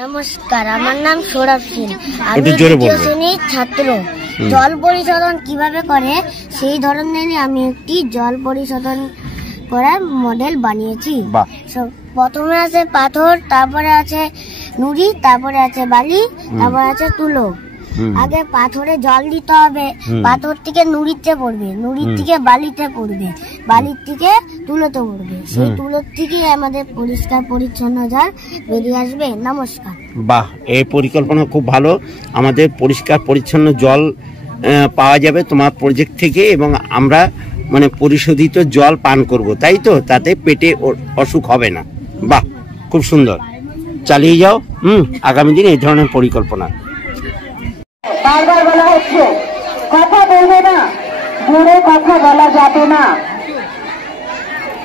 নমস্কার, আমার নাম সৌরভ সিং। আমি দ্বিতীয় শ্রেণীর ছাত্র। জল পরিশোধন কিভাবে করে সেই ধরনের আমি একটি জল পরিশোধন করার মডেল বানিয়েছি। প্রথমে আছে পাথর, তারপরে আছে নুড়ি, তারপরে আছে বালি, তারপরে আছে তুলো। আগে পাথরে জল দিতে হবে, পাথর থেকে নুড়িতে পড়বে, নুড়ির থেকে বালিতে পড়বে, বালির থেকে তুলোতে পড়বে, সেই তুলোর থেকে আমাদের পরিষ্কার পরিচ্ছন্ন জল বেরিয়ে আসবে। নমস্কার। বাহ, এই পরিকল্পনা খুব ভালো। আমাদের পরিষ্কার পরিচ্ছন্ন জল পাওয়া যাবে তোমার প্রজেক্ট থেকে, এবং আমরা মানে পরিশোধিত জল পান করব, তাই তো? তাতে পেটে অসুখ হবে না। বাহ, খুব সুন্দর, চালিয়ে যাও। আগামী দিনে এই ধরনের পরিকল্পনা। বারবার বলা হচ্ছে কথা বলবে না, জোরে কথা বলা যাবে না।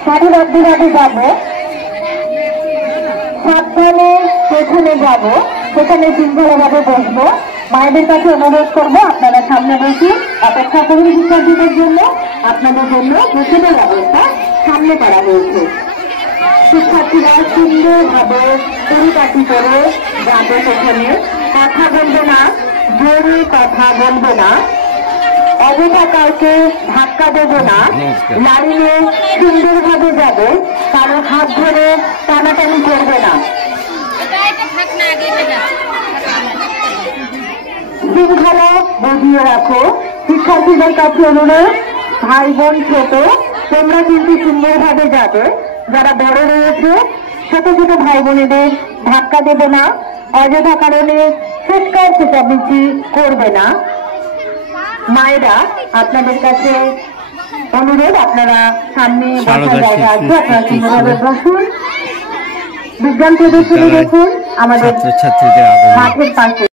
সারিবদ্ধভাবে যাবো, সাবধানে পেছনে যাবো, সেখানে শৃঙ্খলাভাবে বসবো। মায়েদের কাছে অনুরোধ করবো আপনারা সামনে বসে অপেক্ষা করুন শিক্ষার্থীদের জন্য। আপনাদের জন্য প্রথমে ব্যবস্থা সামনে করা হয়েছে। শিক্ষার্থীরা সুন্দরভাবে পরিপাটি করে যাবে, সেখানে কথা বলবে না, জোরে কথা বলবে না, অযথা কাউকে ধাক্কা দেবে না, লাইনে সুন্দরভাবে যাবে, কারো হাত ধরে টানাটানি করবে না, শৃঙ্খলা বজিয়ে রাখো। শিক্ষার্থীদের কাছে অনুরোধ, ভাই বোন ছোট, তোমরা কিন্তু সুন্দরভাবে যাবে। যারা বড় রয়েছে ছোট ছোট ভাই বোনেদের ধাক্কা দেবে না, অযথা কারণে চিৎকার চেঁচামেচি করবে না। মায়েরা আপনাদের কাছে অনুরোধ, আপনারা সামনে বসার জায়গা আছে, আপনারা সুন্দরভাবে বসুন। বিজ্ঞান প্রদর্শনী দেখুন আমাদের মাঠের পাশে।